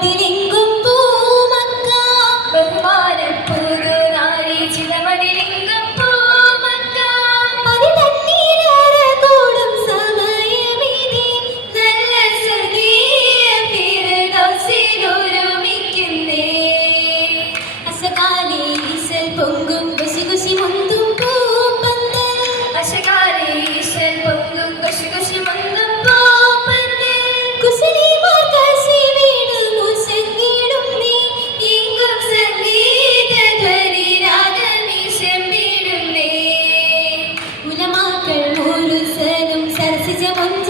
അതിലെ 结婚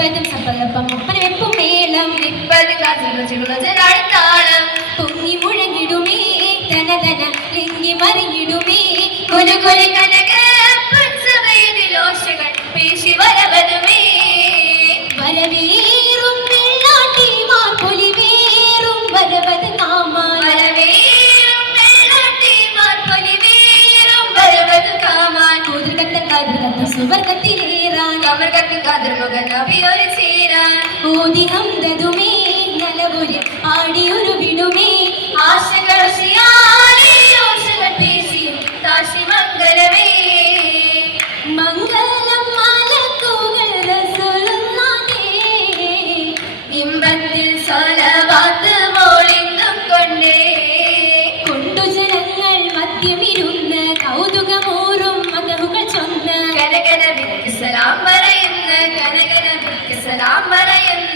நிற்பதும் சபலப்பம் அப்பன் வெப்பும் மேளம் நிற்பது காசிகளும் பொங்கி முழங்கிடுமே தன தன எங்கி மறையிடுமே கொலு கொலை கனக സുവർഗത്തിലേറാൻ അവർക്കൊക്കെ കതിർമുഖ നബിയൊരു ചേരാൻ. ഓതി ഹംദതുമേ നലപുരി ആടിയൊരു വിടുമേ. ആശകൾ ഓശകൾ പേശിയും കാശി മംഗലമേ. മംഗലം മലക്കൂകൾ ഇമ്പത്തിൽ സല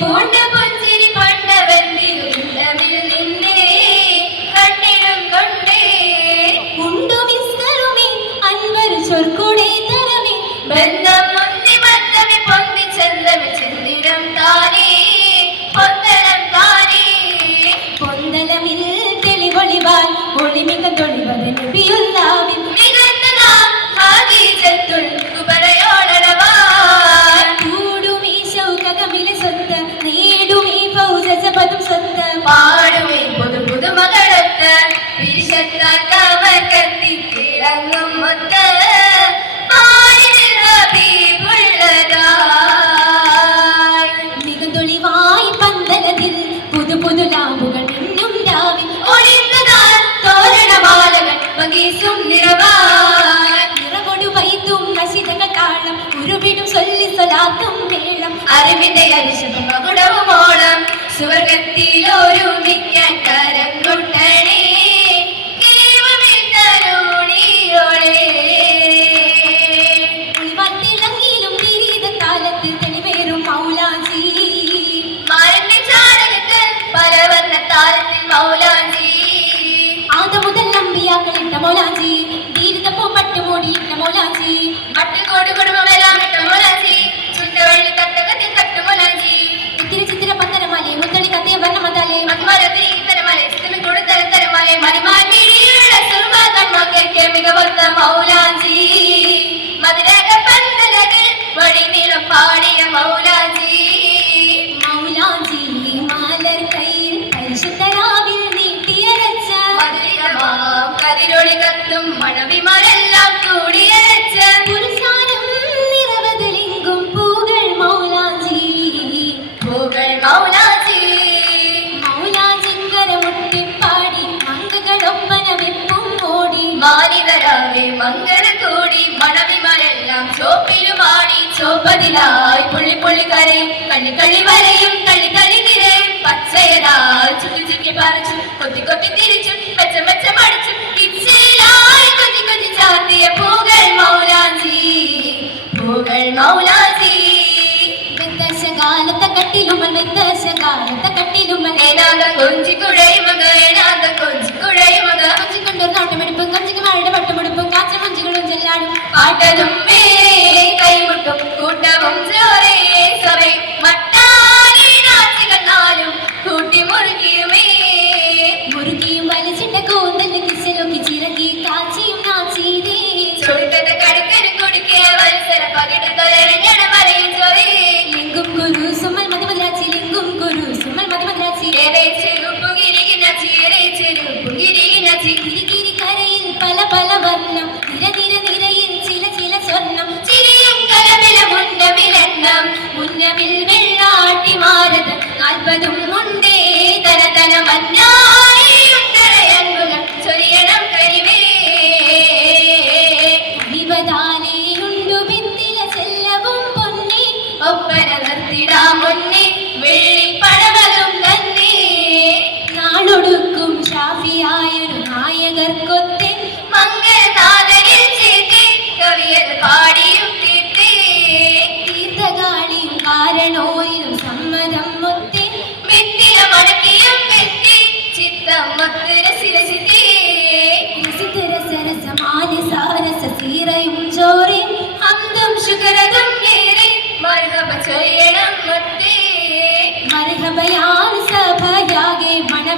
പൂണ്ട പുഞ്ചിരി പണ്ടവൻ തിരുവിളവിൽ നിന്ന് കണ്ണിലും കൊണ്ടേ. ഉണ്ടു വിസ്തറുമേ അൻവരു ചൊർക്കുടേ തരമേ. ബന്ധം മുന്തി മത്തമി പൊന്തി ചെല്ലവി ചെന്നിടം താനേ പൊന്തലം താനേ. പൊന്തലമിൽ തെളിവൊളിവാൻ ഒളിമിക തൊളിവതൻ പിയുള്ള ഗുരുവിനും ചൊല്ലി അറിവിന്റെ അനുശുഭ മകുടവും ഓണം സുവർഗത്തിലൊരുമിക്കാൻ കരം കൊട്ടണേ ചുവപ്പതിലായി പുള്ളി പുള്ളി കരയും. കണ്ണിക്കളി വരയും കണ്ണിക്കളി നിരയും. പച്ചയടായി ചുറ്റി ചുറ്റി പറിച്ചു. കൊത്തി കൊത്തി തിരിച്ചു. മെച്ചം മെച്ചം അടിച്ചു ഇച്ചിലായി കൊഞ്ചി കൊഞ്ചി ചാർത്തിയ പൂകൾ മൗലാജി. പൂകൾ മൗലാജി. കാലത്തെ കട്ടിലുമൽ വെന്തശ കാലത്തെ കട്ടിലുമൽ ഏനാക കൊഞ്ചി കുഴയുമക ഏനാക കൊഞ്ചി കുഴയുമക കൊഞ്ചിക്കൊണ്ടൊരു നോട്ടമെടുപ്പും കൊഞ്ചിക്ക് മഴയുടെ പട്ടുമെടുപ്പും കാച്ച മഞ്ചികളും ചെല്ലാടും. പാട്ടതും கூட்டமும் சோரே சபை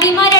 ready, Maria.